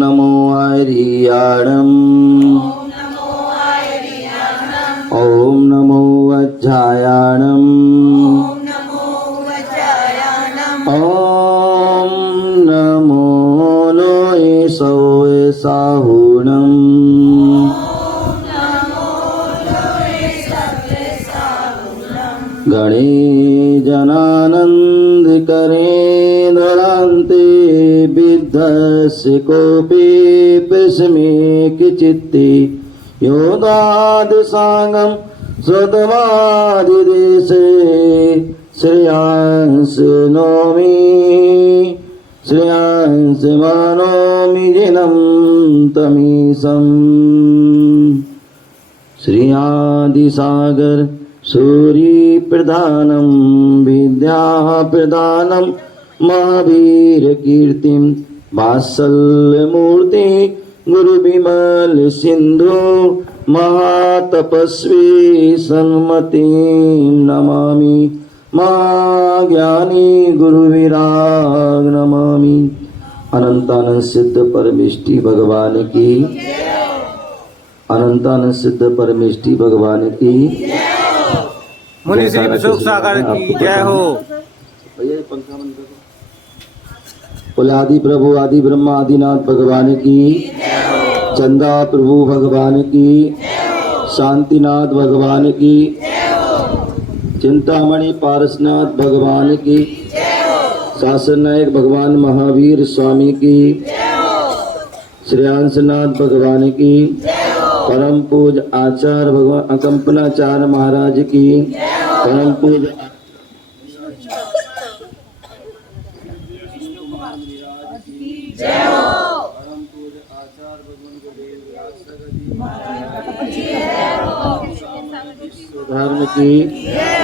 नमो आर्याणम् ॐ नमो वज्रायाणम् ॐ नमो लोये सौवे साहुणम् गणे जनानन्दकरे धरान्ते विद्धस्य कोऽपि विस्मेकचित्ते योदादिसाङ्गं स्वतमादिदेशे श्रेयांसि मानोमि जिनं तमीशम् श्रियादिसागर सूर्यप्रधानं विद्याप्रधानं महावीरकीर्तिं वात्सल्यमूर्ति गुरुविमल सिंधु महातपस्वी सन्मतिं नमामि महाज्ञानी गुरुविराग नमामि। अनंतानंद सिद्ध परमेष्टि भगवान की, अनंतानंद सिद्ध परमेष्टि भगवान की, मुनि श्री विशोक सागर की जय हो। पंखा बंद करो। बोले आदि प्रभु आदि ब्रह्मा आदिनाथ भगवान की, चंदा प्रभु भगवान की, शांतिनाथ भगवान की, चिंतामणि पारसनाथ भगवान की, शासन नायक भगवान महावीर स्वामी की, श्रेयांसनाथ भगवान की, परम पूज आचार्य भगवान अकंपनाचार्य महाराज की, परम पूज धर्म की,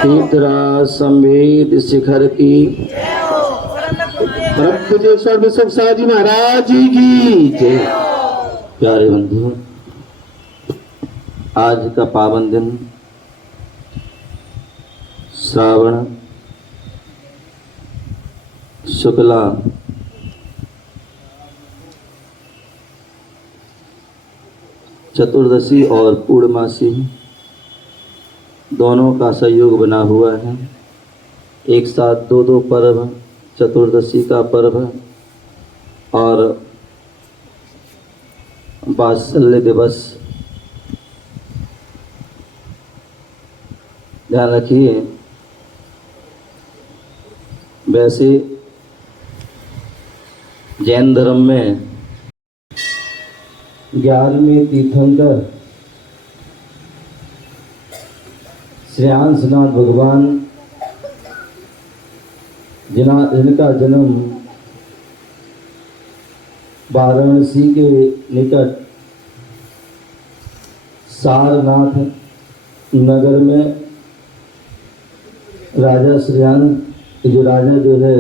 तीर्थराज संवेद शिखर की, परम पूज्य सर्वसुख साजी महाराज जी की जय। प्यारे बंधु, आज का पावन दिन श्रावण शुक्ला चतुर्दशी और पूर्णमासी दोनों का संयोग बना हुआ है। एक साथ दो पर्व, चतुर्दशी का पर्व और वात्सल्य दिवस। ध्यान रखिए, वैसे जैन धर्म में 11वें तीर्थंकर श्रेयांसनाथ भगवान जिनका जन्म वाराणसी के निकट सारनाथ नगर में राजा श्रेयांस जो है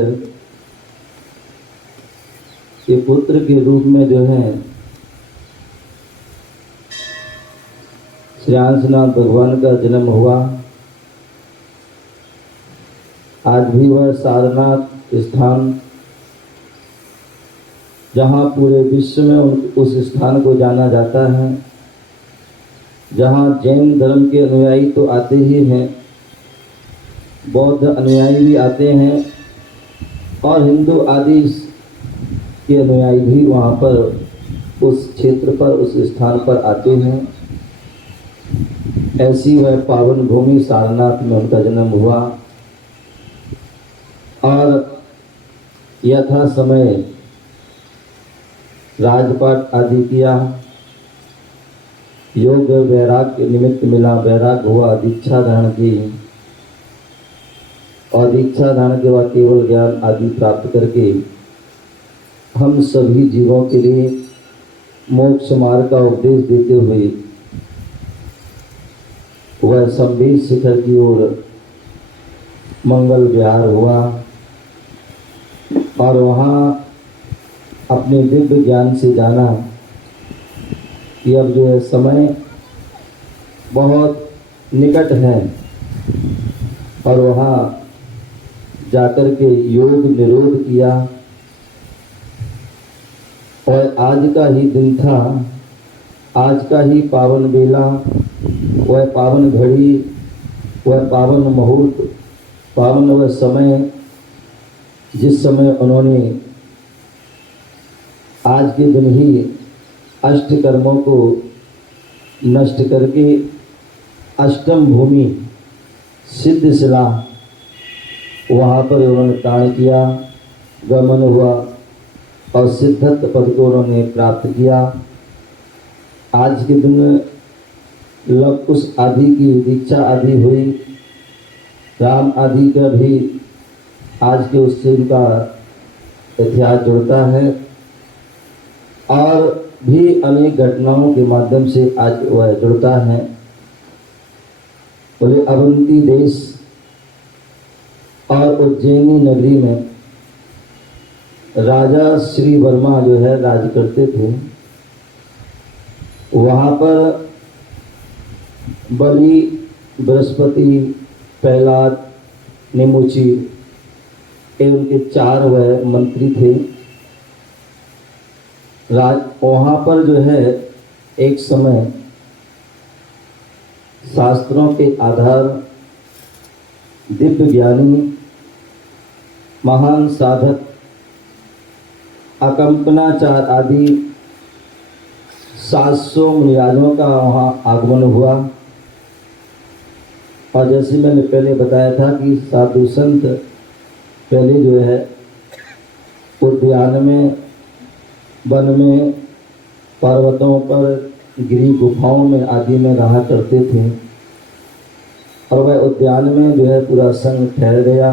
ये पुत्र के रूप में जो है श्रेयांसनाथ भगवान का जन्म हुआ। आज भी वह सारनाथ स्थान, जहाँ पूरे विश्व में उस स्थान को जाना जाता है, जहाँ जैन धर्म के अनुयायी तो आते ही हैं, बौद्ध अनुयायी भी आते हैं और हिंदू आदि के अनुयायी भी वहाँ पर उस क्षेत्र पर उस स्थान पर आते हैं। ऐसी वह पावन भूमि सारनाथ में उनका जन्म हुआ और यथा समय राजपाट आदि किया। योग वैराग्य निमित्त मिला, वैराग्य हुआ, दीक्षा धारण की और दीक्षा धारण के बाद केवल ज्ञान आदि प्राप्त करके हम सभी जीवों के लिए मोक्ष मार्ग का उपदेश देते हुए वह संवेद शिखर की ओर मंगल विहार हुआ और वहाँ अपने दिव्य ज्ञान से जाना कि अब जो है समय बहुत निकट है और वहाँ जाकर के योग निरोध किया और आज का ही दिन था, आज का ही पावन बेला, वह पावन घड़ी, वह पावन मुहूर्त, पावन वह समय जिस समय उन्होंने आज के दिन ही अष्ट कर्मों को नष्ट करके अष्टम भूमि सिद्धशिला वहाँ पर उन्होंने प्राण किया, गमन हुआ और सिद्धत्व पद को उन्होंने प्राप्त किया। आज के दिन लव कुश आदि की दीक्षा आदि हुई, राम आदि का भी आज के उससे उनका इतिहास जुड़ता है और भी अनेक घटनाओं के माध्यम से आज वह जुड़ता है। बोले अवंती देश और उज्जैनी नगरी में राजा श्री वर्मा जो है राज करते थे। वहाँ पर बलि, बृहस्पति, प्रहलाद, निमुची एवं के 4 वह मंत्री थे। वहाँ पर जो है एक समय शास्त्रों के आधार दिव्य ज्ञानी, महान साधक, अकंपनाचार आदि 700 मुनिराजों का वहाँ आगमन हुआ। और जैसे मैंने पहले बताया था कि साधु संत पहले जो है उद्यान में, वन में, पर्वतों पर, गिरी गुफाओं में आदि में रहा करते थे और वह उद्यान में जो है पूरा संग ठहर गया।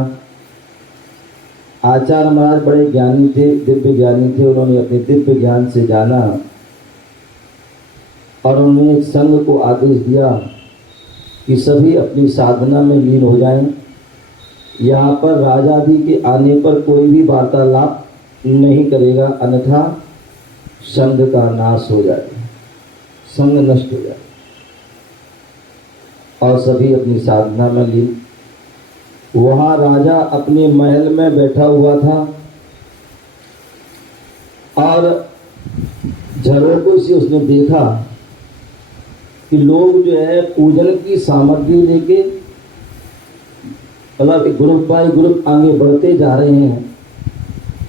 आचार्य महाराज बड़े ज्ञानी थे, दिव्य ज्ञानी थे। उन्होंने अपने दिव्य ज्ञान से जाना और उन्होंने संघ को आदेश दिया कि सभी अपनी साधना में लीन हो जाएं। यहाँ पर राजादि के आने पर कोई भी वार्तालाप नहीं करेगा, अन्यथा संघ का नाश हो जाएगा, संघ नष्ट हो जाएगा। और सभी अपनी साधना में लीन। वहाँ राजा अपने महल में बैठा हुआ था और झरोकों से उसने देखा कि लोग जो है पूजन की सामग्री लेके मतलब ग्रुप बाय ग्रुप आगे बढ़ते जा रहे हैं,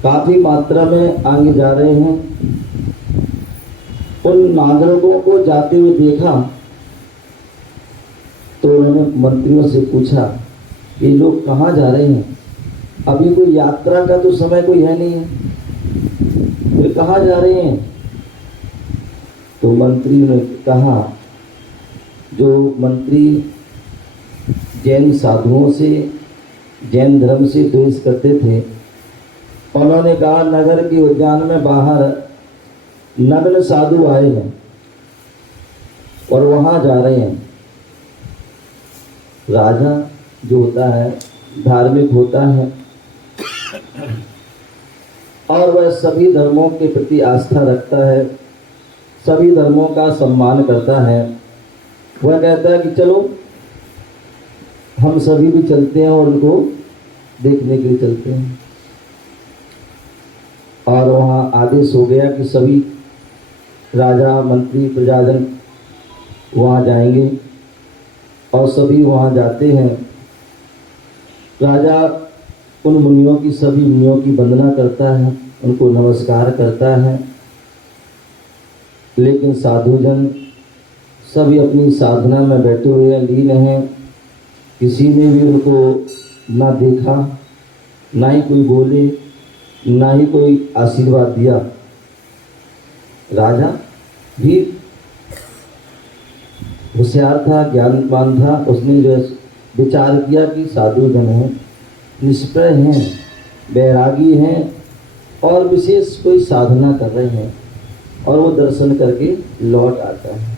काफ़ी मात्रा में आगे जा रहे हैं। उन नागरिकों को जाते हुए देखा तो उन्होंने मंत्रियों से पूछा कि लोग कहाँ जा रहे हैं, अभी कोई यात्रा का तो समय कोई है नहीं है, वे कहाँ जा रहे हैं। तो मंत्री ने कहा, जो मंत्री जैन साधुओं से, जैन धर्म से द्वेष करते थे, उन्होंने कहा नगर के उद्यान में बाहर नग्न साधु आए हैं और वहाँ जा रहे हैं। राजा जो होता है धार्मिक होता है और वह सभी धर्मों के प्रति आस्था रखता है, सभी धर्मों का सम्मान करता है। वह कहता है कि चलो हम सभी भी चलते हैं और उनको देखने के लिए चलते हैं। और वहाँ आदेश हो गया कि सभी राजा, मंत्री, प्रजाजन वहाँ जाएंगे और सभी वहाँ जाते हैं। राजा उन मुनियों की, सभी मुनियों की वंदना करता है, उनको नमस्कार करता है। लेकिन साधुजन सभी अपनी साधना में बैठे हुए लीन हैं, किसी ने भी उनको ना देखा, ना ही कोई बोले, ना ही कोई आशीर्वाद दिया। राजा भी होशियार था, ज्ञानवान था। उसने जो विचार किया कि साधुजन हैं, निष्प्रय हैं, बैरागी हैं और विशेष कोई साधना कर रहे हैं, और वो दर्शन करके लौट आता है।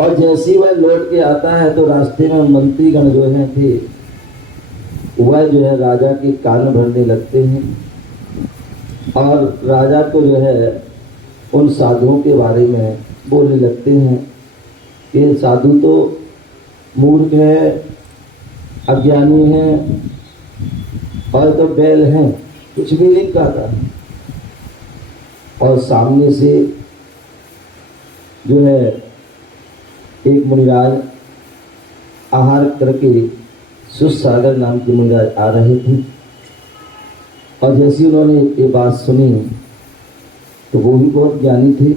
और जैसे ही वह लौट के आता है तो रास्ते में मंत्रीगण जो हैं थे, वह जो है राजा के कान भरने लगते हैं और राजा को जो है उन साधुओं के बारे में बोलने लगते हैं कि साधु तो मूर्ख है, अज्ञानी हैं और तो बैल हैं, कुछ भी नहीं कहता। और सामने से जो है एक मुनिराज आहार करके सुसागर नाम के मुनिराज आ रहे थे। और जैसे उन्होंने ये बात सुनी तो वो भी बहुत ज्ञानी थे,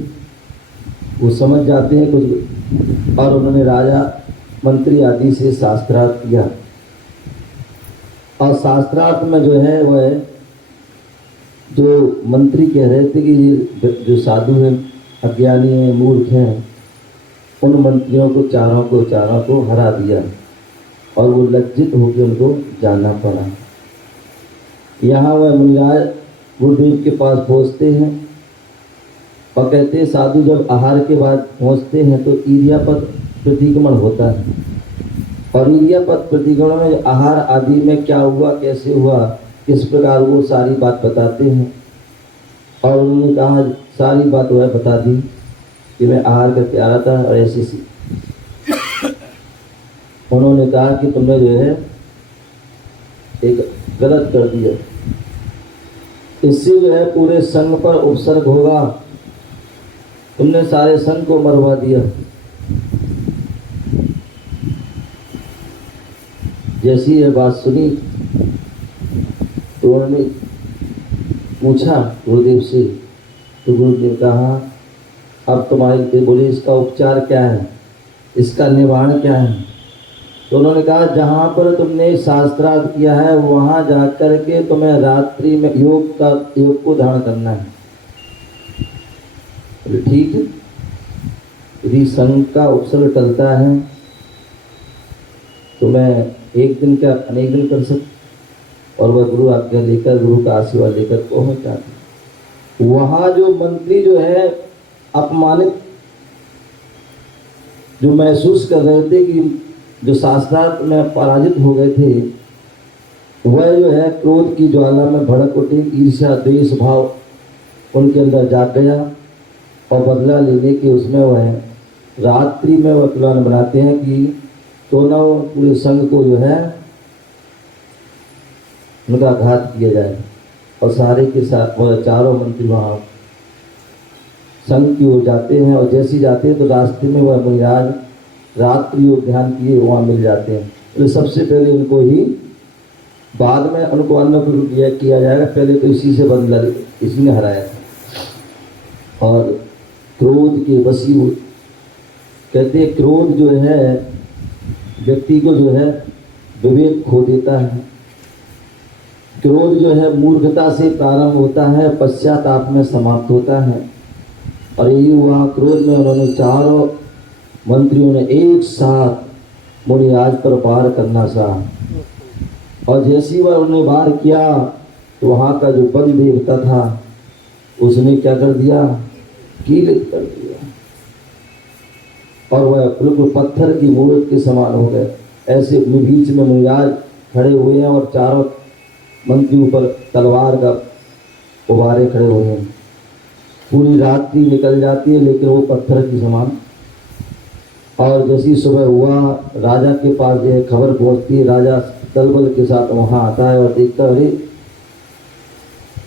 वो समझ जाते हैं कुछ, और उन्होंने राजा मंत्री आदि से शास्त्रार्थ किया। और शास्त्रार्थ में जो है वह जो मंत्री कह रहे थे कि ये जो साधु हैं, अज्ञानी हैं, मूर्ख हैं, उन मंत्रियों को चारों को हरा दिया और वो लज्जित होकर उनको जाना पड़ा। यहाँ वह मुनिराज गुरुदेव के पास पहुँचते हैं और कहते हैं साधु जब आहार के बाद पहुँचते हैं तो ईर्यापद प्रतिक्रमण होता है, और ईर्यापद प्रतिक्रमण में आहार आदि में क्या हुआ, कैसे हुआ, किस प्रकार, वो सारी बात बताते हैं। और उन्होंने कहा सारी बात वह बता दी कि मैं आहार करके आ रहा था और ऐसी सी। उन्होंने कहा कि तुमने जो है एक गलत कर दिया, इससे जो है पूरे संघ पर उपसर्ग होगा, तुमने सारे संघ को मरवा दिया। जैसी ये बात सुनी तो उन्होंने पूछा गुरुदेव से, तो गुरुदेव कहा अब तुम्हारे बोले इसका उपचार क्या है, इसका निवारण क्या है। तो उन्होंने कहा जहाँ पर तुमने शास्त्रार्थ किया है वहाँ जाकर के तुम्हें रात्रि में योग को धारण करना है। बोले ठीक है, यदि संघ का उपसर्ग टलता है तो मैं एक दिन का अनेक दिन कर सकता। और वह गुरु आज्ञा लेकर, गुरु का आशीर्वाद लेकर पहुँच जाते। वहाँ जो मंत्री जो है अपमानित जो महसूस कर रहे थे कि जो शास्त्रार्थ में पराजित हो गए थे, वह जो है क्रोध की ज्वाला में भड़क उठे, ईर्ष्या द्वेष भाव उनके अंदर जाग गया और बदला लेने के उसमें वह रात्रि में वह प्लान बनाते हैं कि दोनों पूरे संघ को जो है उनका घात किया जाए। और सारे के साथ वह चारों मंत्री वहाँ संघ की ओर जाते हैं, और जैसे जाते हैं तो रास्ते में वह मुनिराज रात्रि योग ध्यान किए वहाँ मिल जाते हैं। तो सबसे पहले उनको ही, बाद में उनको अन्न को किया जाएगा, पहले तो इसी से बदला, इसी ने हराया था। और क्रोध के वशीभूत, कहते हैं क्रोध जो है व्यक्ति को जो है विवेक खो देता है। क्रोध जो है मूर्खता से प्रारंभ होता है, पश्चाताप में समाप्त होता है। और यही हुआ, क्रोध में उन्होंने चारों मंत्रियों ने एक साथ मुनिराज पर वार करना चाहा। और जैसी वह उन्होंने वार किया तो वहाँ का जो बल देवता था उसने क्या कर दिया, कीलित कर दिया, और वह बिल्कुल पत्थर की मूर्ति के समान हो गए। ऐसे बीच में मुनिराज खड़े हुए हैं और चारों मंत्री ऊपर तलवार का उबारे खड़े हुए हैं। पूरी रात्रि निकल जाती है लेकिन वो पत्थर की समान। और जैसी सुबह हुआ राजा के पास यह खबर पहुंचती है, राजा दलबल के साथ वहाँ आता है और देखता है अरे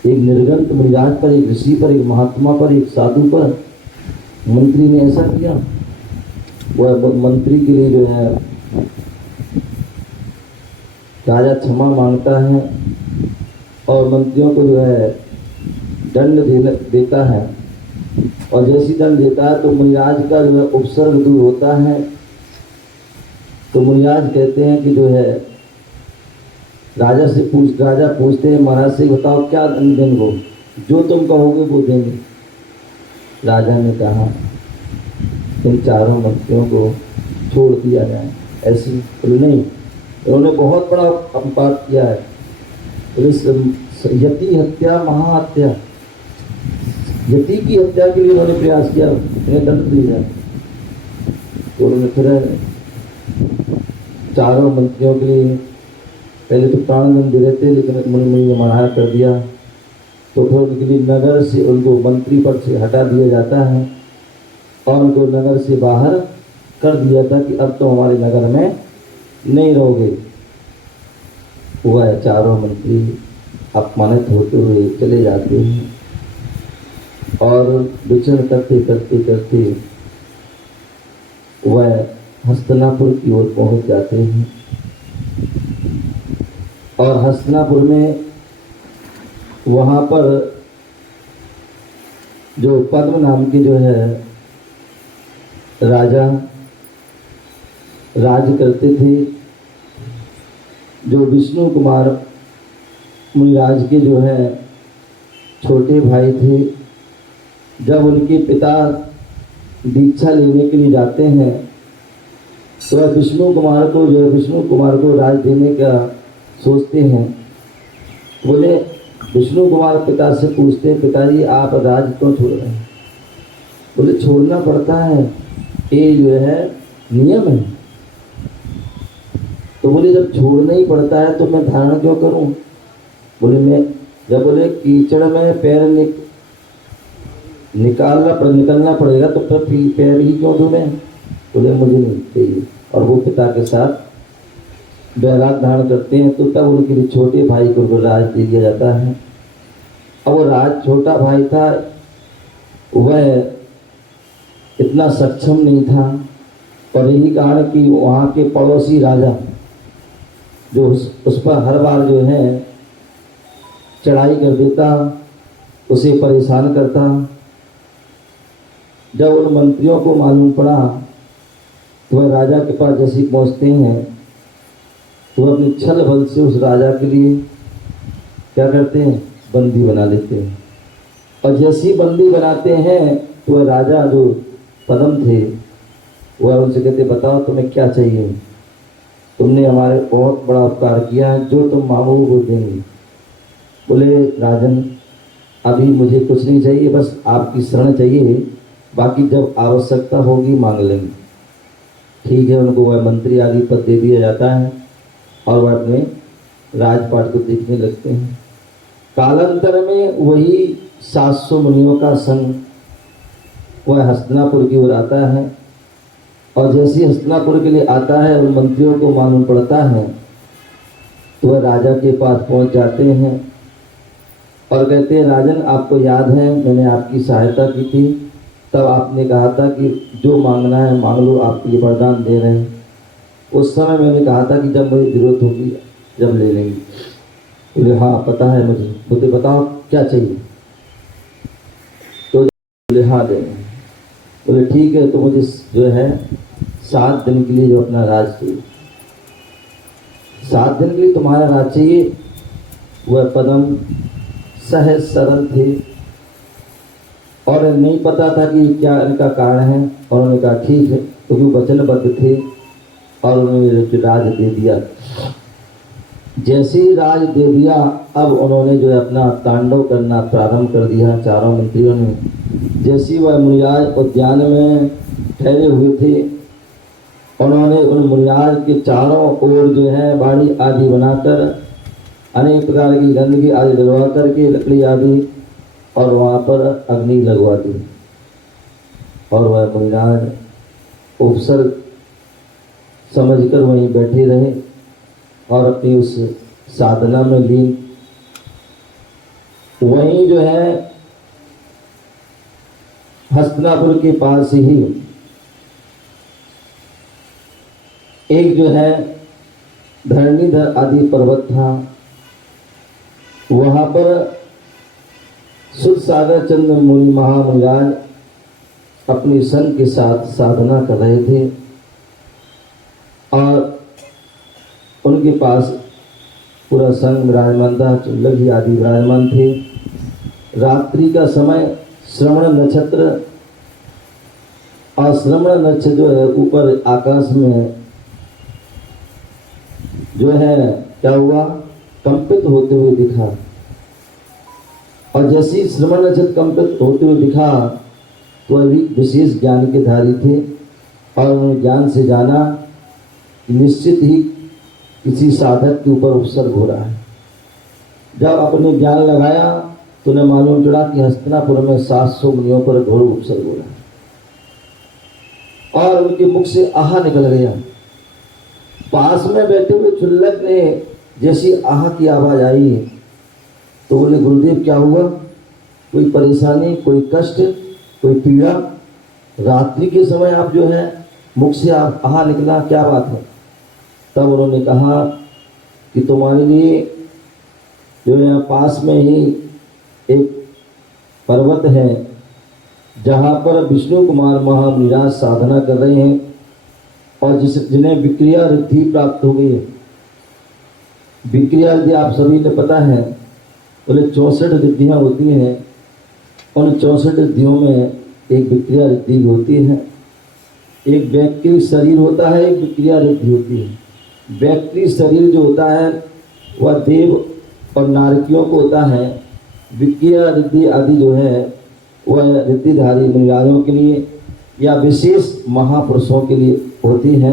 एक निर्गंत मुनिराज पर, एक ऋषि पर, एक महात्मा पर, एक साधु पर मंत्री ने ऐसा किया। वह मंत्री के लिए जो है राजा क्षमा मांगता है और मंत्रियों को जो है दंड देता है। और जैसी दंड देता है तो मुनिराज का जो है उपसर्ग दूर होता है। तो मुनिराज कहते हैं कि जो है राजा पूछते हैं महाराज से बताओ क्या दंड देंगे, जो तुम कहोगे वो देंगे। राजा ने कहा इन चारों मंत्रियों को छोड़ दिया जाए। ऐसी नहीं, उन्होंने बहुत बड़ा अपराध किया है। यति हत्या महाहत्या, यति की हत्या के लिए उन्होंने प्रयास किया, उन्हें दंड दिया जाए। तो उन्होंने फिर चारों मंत्रियों के लिए पहले तो प्राणदंड दे रहे थे लेकिन मुनि ने मना कर दिया। तो फिर उनके लिए नगर से उनको मंत्री पद से हटा दिया जाता है और उनको नगर से बाहर कर दिया था कि अब तो हमारे नगर में नहीं रहोगे। वह चारों मंत्री अपमानित होते हुए चले जाते हैं। और विचरण करते करते करते वह हस्तिनापुर की ओर पहुंच जाते हैं। और हस्तिनापुर में वहाँ पर जो पद्म नाम के जो है राजा राज करते थे, जो विष्णु कुमार मुनिराज के जो है छोटे भाई थे। जब उनके पिता दीक्षा लेने के लिए जाते हैं तो वह विष्णु कुमार को राज देने का सोचते हैं। बोले विष्णु कुमार पिता से पूछते हैं, पिताजी आप राज क्यों छोड़ रहे हैं? बोले छोड़ना पड़ता है, ये जो है नियम है। तो बोले जब छोड़ना ही पड़ता है तो मैं धारण क्यों करूं? बोले मैं जब बोले कीचड़ में पैर निकलना पड़ेगा तो फिर पैर ही क्यों दूं मैं? बोले मुझे नहीं चाहिए। और वो पिता के साथ वैराग धारण करते हैं। तो तब उनके लिए छोटे भाई को राज दे दिया जाता है। अब वो राज छोटा भाई था, वह इतना सक्षम नहीं था, और यही कारण कि वहाँ के पड़ोसी राजा जो उस पर हर बार जो है चढ़ाई कर देता, उसे परेशान करता। जब उन मंत्रियों को मालूम पड़ा तो वह राजा के पास जैसे पहुँचते हैं तो वह अपने छल बल से उस राजा के लिए क्या करते हैं, बंदी बना लेते हैं। और जैसे ही बंदी बनाते हैं तो वह राजा जो पद्म थे वह उनसे कहते, बताओ तुम्हें क्या चाहिए? तुमने हमारे बहुत बड़ा उपकार किया है, जो तुम मांगोगे वो देंगे। बोले राजन अभी मुझे कुछ नहीं चाहिए, बस आपकी शरण चाहिए, बाकी जब आवश्यकता होगी मांग लेंगे। ठीक है, उनको वह मंत्री आदि पद दे दिया जाता है और वह अपने राजपाट को देखने लगते हैं। कालांतर में वही 700 मुनियों का संग वह हस्तिनापुर की ओर आता है। और जैसे हस्तिनापुर के लिए आता है उन मंत्रियों को मालूम पड़ता है तो वह राजा के पास पहुंच जाते हैं और कहते हैं, राजन आपको याद है मैंने आपकी सहायता की थी, तब आपने कहा था कि जो मांगना है मांग लो, आपके लिए वरदान दे रहे हैं। उस समय मैंने कहा था कि जब मुझे जरूरत होगी जब ले लेंगे। बोले हाँ पता है मुझे। बोले बताओ क्या चाहिए? तो बोले हाँ देंगे। बोले ठीक है, तो मुझे जो है 7 दिन के लिए जो अपना राज चाहिए, 7 दिन के लिए तुम्हारा राज चाहिए। वह पद्म सहज सरल थे और नहीं पता था कि क्या इनका कारण है, और उन्होंने कहा ठीक है, क्योंकि तो वचनबद्ध थे और उन्होंने राज दे दिया। जैसे ही राज दे दिया, अब उन्होंने जो है अपना तांडव करना प्रारंभ कर दिया। चारों मंत्रियों ने जैसे वह मुनिराज उद्यान में ठहरे हुए थे, उन्होंने उन मुनिराज के चारों ओर जो है बाड़ी आदि बनाकर अनेक प्रकार की गंदगी आदि लगवा करके लकड़ी आदि और वहाँ पर अग्नि लगवा दी। और वह मुनिराज उपसर्ग समझकर वहीं बैठे रहे और अपनी उस साधना में लीन। वहीं जो है हस्तिनापुर के पास ही एक जो है धरणीधर आदि पर्वत था। वहाँ पर सुध सागर चंद्र मुनि महामुनिराज अपनी संघ के साथ साधना कर रहे थे और उनके पास पूरा संघ विराजमान था, चुल्लगी आदि विराजमान थे। रात्रि का समय, श्रवण नक्षत्र, और श्रवण नक्षत्र जो है ऊपर आकाश में जो है क्या हुआ, कंपित होते हुए दिखा। और जैसे ही श्रवण नक्षत्र कंपित होते हुए दिखा तो अभी विशेष ज्ञान के धारी थे और उन्होंने ज्ञान से जाना कि निश्चित ही किसी साधक के ऊपर उपसर्ग हो रहा है। जब अपने ज्ञान लगाया तो उन्हें मालूम पड़ा कि हस्तिनापुर में 700 मुनियों पर घोर उपसर्ग हो रहा है और उनके मुख से आहा निकल गया। पास में बैठे हुए चुल्लक ने जैसी आहा की आवाज आई तो बोले गुरुदेव क्या हुआ? कोई परेशानी, कोई कष्ट, कोई पीड़ा, रात्रि के समय आप जो है मुख से आप आहा निकला, क्या बात है? तब उन्होंने कहा कि तुम्हारे लिए जो है पास में ही एक पर्वत है जहाँ पर विष्णु कुमार महामुनिराज साधना कर रहे हैं और जिन्हें विक्रिया रिद्धि प्राप्त हो गई है। विक्रिया रिद्धि आप सभी ने पता है, बोले 64 रिद्धियाँ होती हैं। उन 64 रिद्धियों में एक विक्रिया रिद्धि होती है। एक वैक्रिक शरीर होता है, एक विक्रिया रिद्धि होती है। वैक्रिक शरीर जो होता है वह देव और नारकियों को होता है। विक्रिया रिद्धि आदि जो है वह रिद्धिधारी मुनिराजों के लिए या विशेष महापुरुषों के लिए होती है।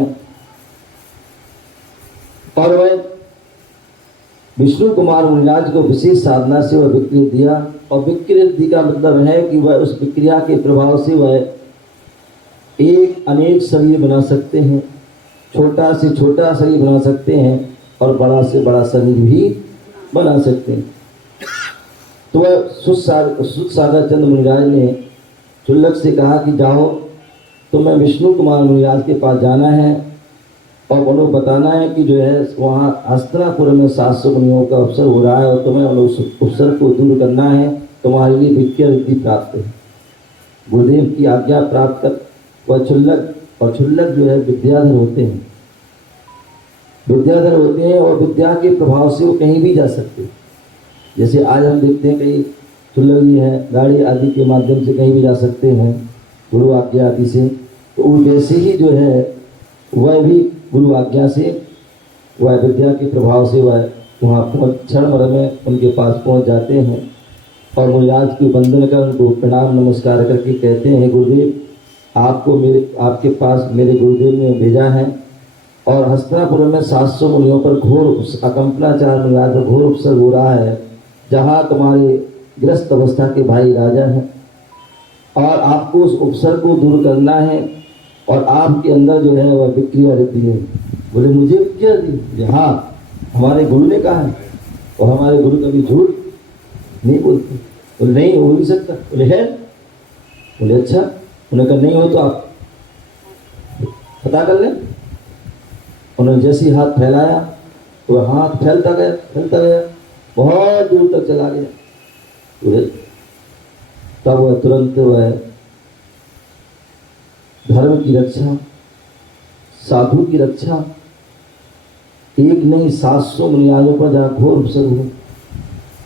और वह विष्णु कुमार मुनिराज को विशेष साधना से वह विक्रिया दिया। और विक्रिया रिद्धि का मतलब है कि वह उस विक्रिया के प्रभाव से वह एक अनेक शरीर बना सकते हैं, छोटा से छोटा शरीर बना सकते हैं और बड़ा से बड़ा शरीर भी बना सकते हैं। तो वह सुखसागर चंद्र मुनिराज ने चुल्लक से कहा कि जाओ, तुम्हें विष्णु कुमार मुनिराज के पास जाना है और उन्हें बताना है कि जो है वहाँ हस्तिनापुर में 700 मुनियों का अवसर हो रहा है और तुम्हें उस अवसर को दूर करना है। तुम्हारे लिए विक्रिया रिद्धि प्राप्त है। गुरुदेव की आज्ञा प्राप्त कर वह चुल्लक, और चुल्लक जो है विद्याधर होते हैं, विद्याधर होते हैं और विद्या के प्रभाव से वो कहीं भी जा सकते हैं। जैसे आज हम देखते हैं कई चुल्लक भी है, गाड़ी आदि के माध्यम से कहीं भी जा सकते हैं गुरु आज्ञा आदि से। तो वैसे ही जो है वह भी गुरु आज्ञा से, वह विद्या के प्रभाव से वह वहाँ क्षण भर में उनके पास पहुँच जाते हैं और मुनिराज की वंदन कर उनको प्रणाम नमस्कार करके कहते हैं, गुरुदेव आपको आपके पास मेरे गुरुदेव ने भेजा है और हस्तिनापुर में 700 मुनियों पर घोर अकंपनाचार मुनिराज पर घोर उपसर्ग हो रहा है, जहाँ तुम्हारे ग्रस्त अवस्था के भाई राजा हैं और आपको उस उपसर्ग को दूर करना है और आपके अंदर जो है वह विक्रिया रिद्धि है। बोले मुझे विक्रिया रिद्धि? हाँ, हमारे गुरु ने कहा है और हमारे गुरु कभी झूठ नहीं बोलते। बोले नहीं हो नहीं सकता। बोले है? बोले अच्छा। उन्होंने कहा नहीं हो तो आप पता कर लें। उन्होंने जैसे ही हाथ फैलाया तो हाथ फैलता गया, बहुत दूर तक चला गया। तब वह तुरंत वह धर्म की रक्षा, साधु की रक्षा, एक नहीं 700 मुनियालों पर जहाँ घोर उपसर्ग हुए।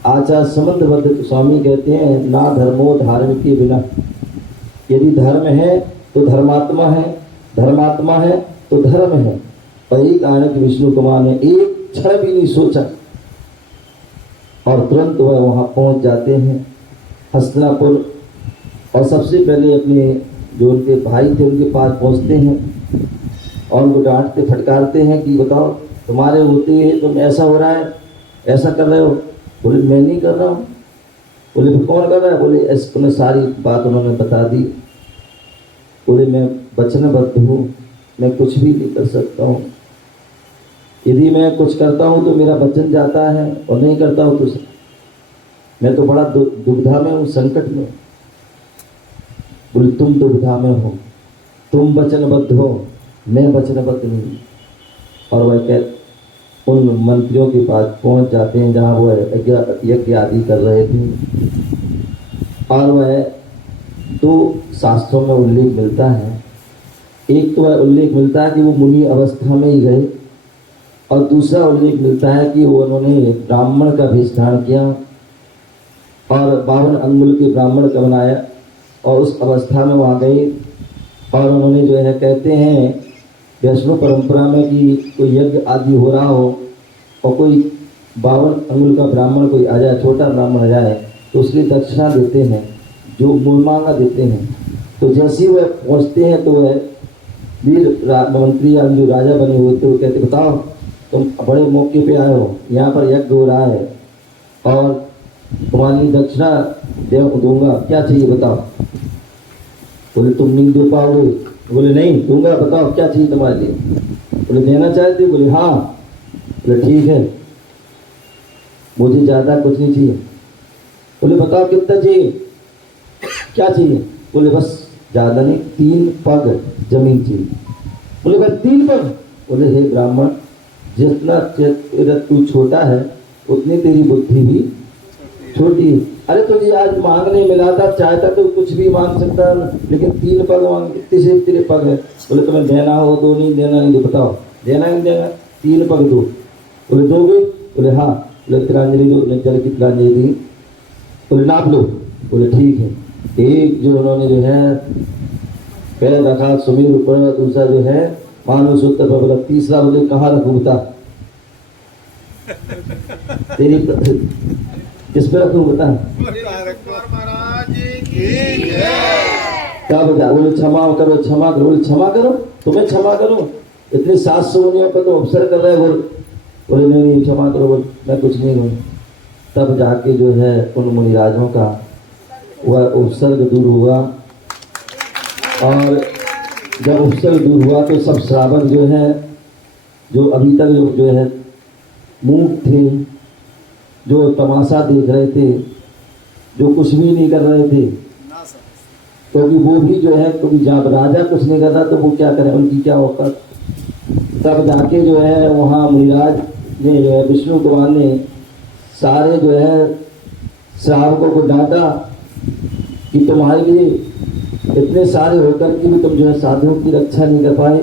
आचार्य समंतभद्र स्वामी कहते हैं, ना धर्मो धार्मिक के बिना। यदि धर्म है तो धर्मात्मा है, धर्मात्मा है तो धर्म है। और एक कारण कि विष्णु कुमार ने एक क्षण भी नहीं सोचा और तुरंत वह वहाँ पहुँच जाते हैं हस्तिनापुर। और सबसे पहले अपने जो उनके भाई थे उनके पास पहुँचते हैं और उनको डांटते फटकारते हैं कि बताओ तुम्हारे होते हुए तुम ऐसा हो रहा है, ऐसा कर रहे हो। बोले मैं नहीं कर रहा हूँ। बोले फिर कौन कर रहा है? बोले उन्हें सारी बात उन्होंने बता दी। बोले मैं वचनबद्ध हूँ, मैं कुछ भी नहीं कर सकता हूँ। यदि मैं कुछ करता हूँ तो मेरा वचन जाता है और नहीं करता हूँ तो मैं तो बड़ा दुविधा में हूँ, संकट में। बोले तुम दुविधा में हो, तुम वचनबद्ध हो, मैं वचनबद्ध नहीं। और वह उन मंत्रियों के पास पहुंच जाते हैं जहां वो यज्ञ आदि कर रहे थे। और वह दो शास्त्रों में उल्लेख मिलता है। एक तो वह उल्लेख मिलता है कि वो मुनि अवस्था में ही गए और दूसरा उल्लेख मिलता है कि वो उन्होंने ब्राह्मण का भेष धारण किया और 52 अंगुल के ब्राह्मण का बनाया और उस अवस्था में वहाँ गए। और उन्होंने जो है कहते हैं वैष्णव परंपरा में कि कोई यज्ञ आदि हो रहा हो और कोई 52 अंगुल का ब्राह्मण कोई आ जाए, छोटा ब्राह्मण आ जाए तो उसकी दक्षिणा देते हैं, जो मूलमांगा देते हैं। तो जैसे ही वह पहुँचते हैं तो वह वीर मंत्री या जो राजा बने हुए थे वो कहते बताओ तुम बड़े मौके पे आए हो, यहाँ पर यज्ञ हो रहा है और तुम्हारी दक्षिणा दूंगा, क्या चाहिए बताओ। बोले तुम नहीं दे पाओगे। बोले नहीं दूंगा, बताओ क्या चाहिए तुम्हारे लिए। बोले देना चाहते? बोले हाँ। बोले ठीक है, मुझे ज़्यादा कुछ नहीं चाहिए, बोले बताओ कितना चाहिए, क्या चाहिए? बोले बस ज़्यादा नहीं, 3 पग जमीन चाहिए। बोले भाई 3 पग? बोले हे ब्राह्मण, जितना तेरा तू छोटा है उतनी तेरी बुद्धि भी छोटी है। अरे तुझे आज मांगने मिला था, चाहता तो कुछ भी मांग सकता, लेकिन 3 पग मांग, कितने से तेरे पग है? बोले तुम्हें देना हो दो, नहीं देना नहीं दो, बताओ देना नहीं देना? 3 पग दो। बोले दोगे? बोले हाँ। बोले तिलांजलि दो, जल की तिलांजलि दी। बोले नाप लो। बोले ठीक है। एक जो उन्होंने जो है पैर रखा सुमीर ऊपर, दूसरा जो है मानुष उत्तर पर बोला, तीसरा बोले कहाँ रखूं बता, तेरी किस पे रखूं बता? क्या बता? बोले क्षमा करो, क्षमा करो। बोले क्षमा करो? तुम्हें क्षमा करो? इतने 700 मुनियों पर तो अवसर कर रहे हो। बोले नहीं क्षमा करो, बोले मैं कुछ नहीं करूँ। तब जाके जो है उन मुनिराजों का वह उपसर्ग दूर हुआ, और जब उपसर्ग दूर हुआ तो सब श्रावक जो है, जो अभी तक लोग जो है मूक थे, जो तमाशा देख रहे थे, जो कुछ भी नहीं कर रहे थे, क्योंकि वो भी जो है, क्योंकि जब राजा कुछ नहीं कर रहा तो वो क्या करें, उनकी क्या औकात। तब जाके जो है वहाँ मुनिराज ने जो है, विष्णु भगवान ने सारे जो है श्रावकों को डांटा कि तुम्हारे लिए इतने सारे होकर के भी तुम जो है साधुओं की रक्षा नहीं कर पाए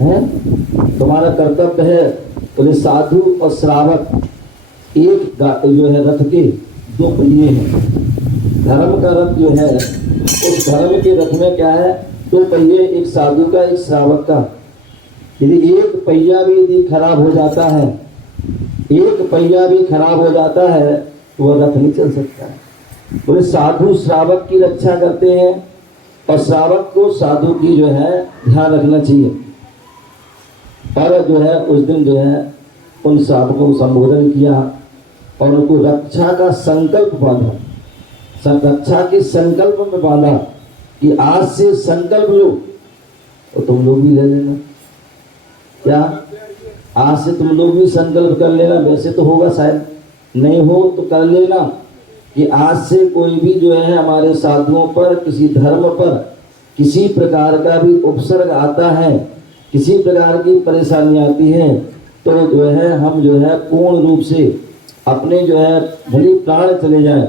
हैं। तुम्हारा कर्तव्य है। बोले साधु और श्रावक एक जो है रथ के 2 पहिए हैं। धर्म का रथ जो है, उस धर्म के रथ में क्या है, 2 पहिए, एक साधु का एक श्रावक का। यदि एक पहिया भी यदि खराब हो जाता है, एक पहिया भी खराब हो जाता है तो वह रथ नहीं चल सकता है। बोले साधु श्रावक की रक्षा करते हैं, और श्रावक को साधु की जो है ध्यान रखना चाहिए। पर जो है उस दिन जो है उन श्रावकों को संबोधन किया और उनको रक्षा का संकल्प बांधा, रक्षा के संकल्प में बांधा कि आज से संकल्प लो, और तुम लोग भी ले लेना। क्या आज से तुम लोग भी संकल्प कर लेना? वैसे तो होगा शायद, नहीं हो तो कर लेना कि आज से कोई भी जो है हमारे साधुओं पर, किसी धर्म पर किसी प्रकार का भी उपसर्ग आता है, किसी प्रकार की परेशानी आती है, तो जो है हम जो है पूर्ण रूप से अपने जो है भले प्राण चले जाएं,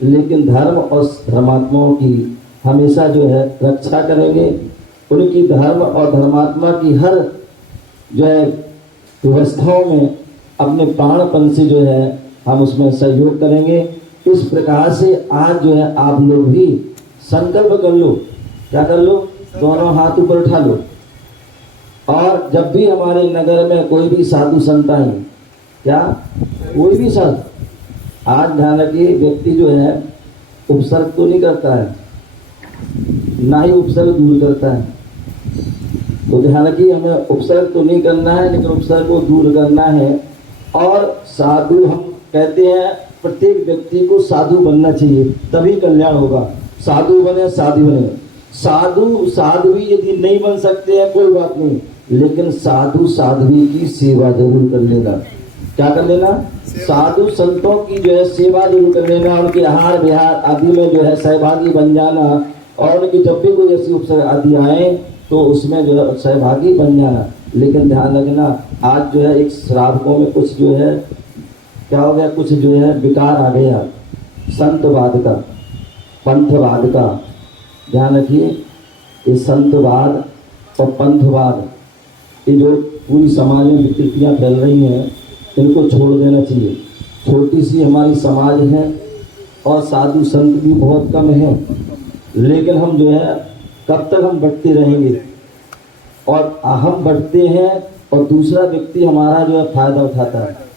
लेकिन धर्म और धर्मात्माओं की हमेशा जो है रक्षा करेंगे। उनकी धर्म और धर्मात्मा की हर जो है व्यवस्थाओं में अपने प्राणपन से जो है हम उसमें सहयोग करेंगे। इस प्रकार से आज जो है आप लोग भी संकल्प कर लो। क्या कर लो? दोनों हाथ ऊपर उठा लो। और जब भी हमारे नगर में कोई भी साधु संत आए, क्या कोई भी साधु, आज ध्यान रखिए, व्यक्ति जो है उपसर्ग तो नहीं करता है, ना ही उपसर्ग दूर करता है। तो ध्यान रखिए, हमें उपसर्ग तो नहीं करना है, लेकिन उपसर्ग को दूर करना है। और साधु हम कहते हैं प्रत्येक व्यक्ति को साधु बनना चाहिए, तभी कल्याण होगा। साधु बने साधु बने, साधु यदि नहीं बन सकते हैं कोई बात नहीं, लेकिन साधु साध्वी की सेवा जरूर कर लेना। क्या कर लेना? साधु संतों की जो है सेवा जरूर कर लेना, उनके आहार विहार आदि में जो है सहभागी बन जाना, और उनकी जब भी कोई ऐसी उपसर्ग आदि आए तो उसमें जो है सहभागी बन जाना। लेकिन ध्यान रखना, आज जो है एक श्रावकों में कुछ जो है क्या हो गया, कुछ जो है विकार आ गया, संतवाद का, पंथवाद का। ध्यान रखिए, ये संतवाद और पंथवाद, ये जो पूरी समाज में विकृतियाँ फैल रही हैं, इनको छोड़ देना चाहिए। छोटी सी हमारी समाज है और साधु संत भी बहुत कम है, लेकिन हम जो है कब तक हम बढ़ते रहेंगे, और हम बढ़ते हैं और दूसरा व्यक्ति हमारा जो है फायदा उठाता है।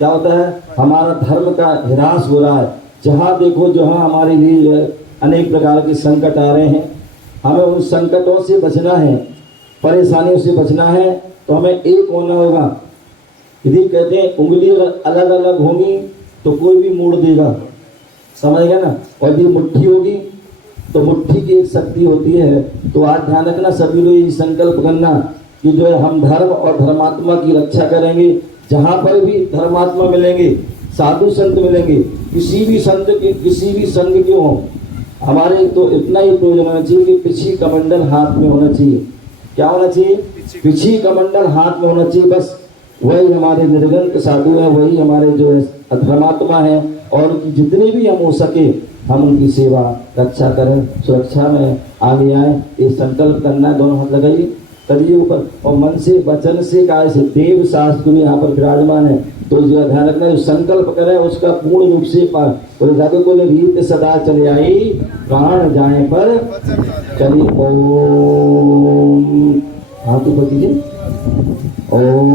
क्या होता है? हमारा धर्म का ह्रास हो रहा है। जहाँ देखो जहाँ हमारे लिए जो है अनेक प्रकार के संकट आ रहे हैं, हमें उन संकटों से बचना है, परेशानियों से बचना है, तो हमें एक होना होगा। यदि कहते हैं उंगली अलग अलग होंगी तो कोई भी मोड़ देगा, समझ गया ना। और यदि मुट्ठी होगी तो मुट्ठी की एक शक्ति होती है। तो आज ध्यान रखना, सभी लोग ये संकल्प करना कि जो है हम धर्म और धर्मात्मा की रक्षा करेंगे। जहाँ पर भी धर्मात्मा मिलेंगे, साधु संत मिलेंगे, किसी भी संत के किसी भी संग के हों, हमारे तो इतना ही प्रयोजन होना चाहिए कि पिछी कमंडल हाथ में होना चाहिए। क्या होना चाहिए? पिछी कमंडल हाथ में होना चाहिए। बस वही हमारे निर्गंत साधु हैं, वही हमारे जो है धर्मात्मा हैं, और उनकी जितनी भी हम हो सके हम उनकी सेवा रक्षा करें, सुरक्षा में आगे आए। ये संकल्प करना है, दोनों हाथ लगाइए, करिए ऊपर, और मन से वचन से काय से। देव शास्त्र में यहाँ पर विराजमान है, तो जो ध्यान रखना, जो संकल्प करे उसका पूर्ण रूप से पार। और जादू को रीत सदा चले आई, प्राण जाए पर चली। ओम, हाथ ऊपर कीजिए। ओम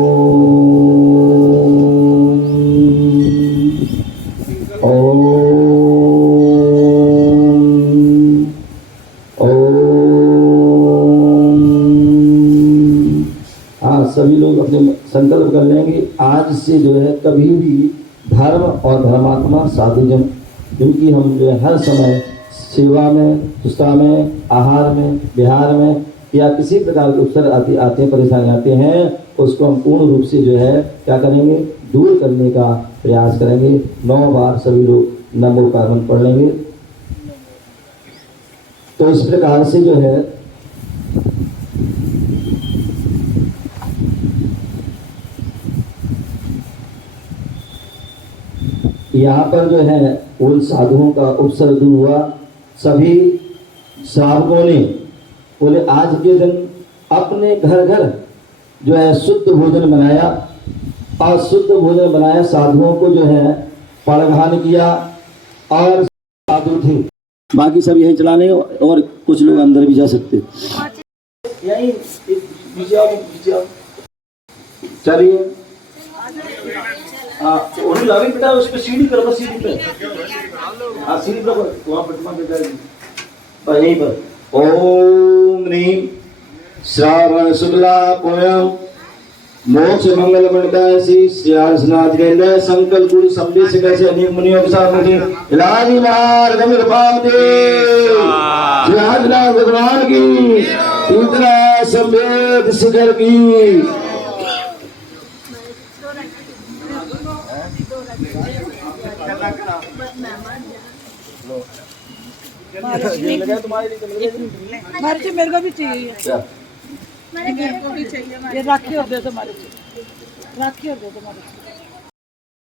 ओम सभी लोग अपने संकल्प कर लेंगे, आज से जो है कभी भी धर्म और धर्मात्मा साधुजन, क्योंकि हम जो है हर समय सेवा में, सुस्ता में, आहार में, विहार में या किसी प्रकार के अवसर आते परेशानी आते हैं, उसको हम पूर्ण रूप से जो है क्या करेंगे, दूर करने का प्रयास करेंगे। 9 बार सभी लोग नमो का मंत्र पढ़ लेंगे। तो इस प्रकार से जो है यहाँ पर जो है उन साधुओं का उपसर्ग हुआ। सभी श्रावकों ने बोले आज के दिन अपने घर घर जो है शुद्ध भोजन बनाया, और शुद्ध भोजन बनाया, साधुओं को जो है परघान किया, और साधु थे, बाकी सब यही चलाने, और कुछ लोग अंदर भी जा सकते। यही चलिए, बेटा उस पे सीढ़ी करो, बस सीढ़ी पे, हाँ सीढ़ी पे वहाँ प्रतिमा पे जाएगी यहीं पर। ओम ह्रीं श्रावण शुक्ला पुण्यम मोक्ष मंगल मंडल श्री हर्षनाथ गेंद्र संकल्प गुरु संदेश कैसे अनेक मुनियों के साथ मुझे इलाही मार्ग में पावते श्री हर्षनाथ भगवान की इतना संवेद शिखर की। मेरे को भी चाहिए ये राखी और दे दो, राखी और दे दो।